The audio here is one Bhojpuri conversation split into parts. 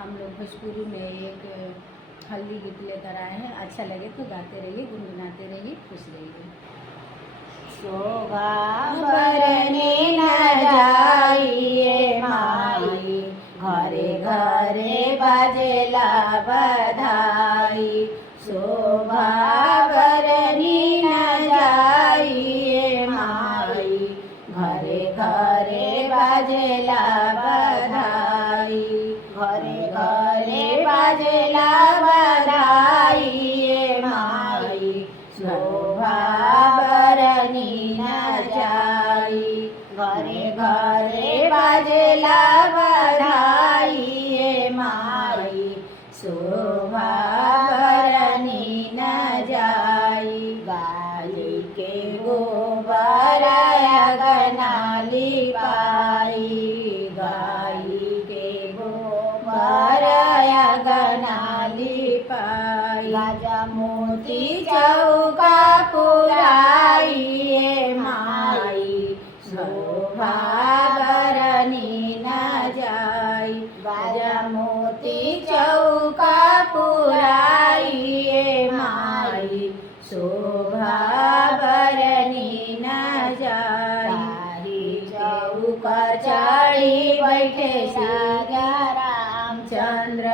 हम लोग भोजपुरी में एक हल्दी गीत लेकर आए हैं। अच्छा लगे तो गाते रहिए, गुनगुनाते रहिए, खुश रहिए। शोभा बरने न जाइए माई, घरे घरे बजेला बधाई। शोभा बरनी न जाइए माई, घरे घरे बजेला बधाई। घरे घरे बजेला बधाई माई, शोभा बरनी न जाई। घरे घरे बजेला बधाई माई, शोभा बरनी न जाई। गाय के गोबर अगना लिपाई, गाय के गोबर अगना लिपाई। राजा मोती चौका पुराई माई, शोभा बरनी न जाई। राजा मोती चौका पुराई माई, शोभा बरनी न जाई। चौका चढ़ी बैठे राजा रामचंद्र,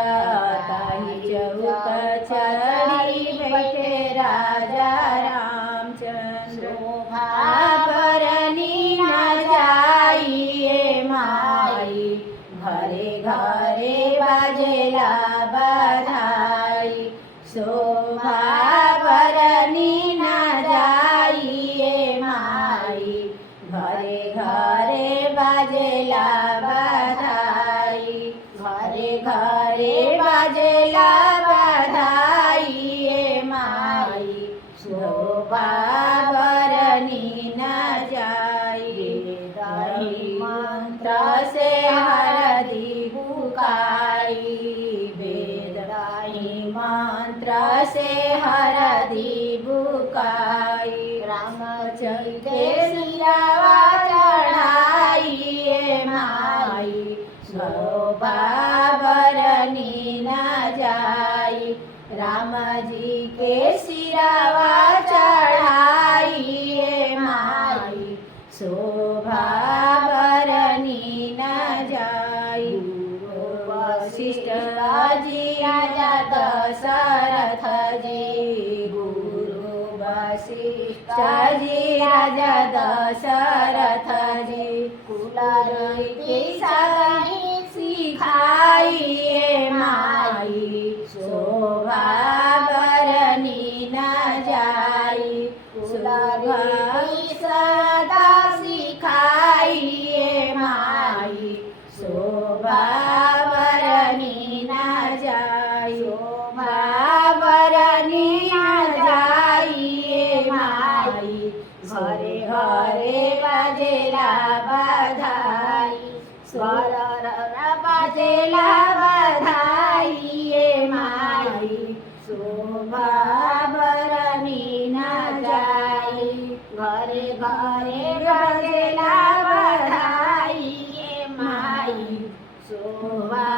ताही चौका चढ़ी बैठे राजा रामचंद्र। शोभा बरनी न जाइए माई, घरे घरे बजेला बधाई। शोभा बरनी न जाइए माई, घरे घरे बजेला बधाई। घरे घरे बजेला बधाई माई, शोभा बरनी न जाई। दही मंत्र से हरदी बुकाई, वेद दही मंत्र से हरदी बुकाई। रामचंद्र के सिरावा चढ़ाई माई, शोभा बरनी न जाई। राम जी के सिरावा चढ़ाई माई, शोभा बरनी न जाई। वशिष्ठ जी राजा दशरथ जी, गुरु वशिष्ठ जी राजा दशरथ जी। कुलरई की सगाई सिखाई माई, शोभा बरनी न जाई। कुलरई सदा सिखाई माई, शोभा बरनी न जाई। शोभा बरनी न जाई माई, घरे घरे बजेला बधाई। स्वर बजेला बधाई माई, शोभा बरनी न जाई। घरे घरे बजेला बधाई माई, शोभा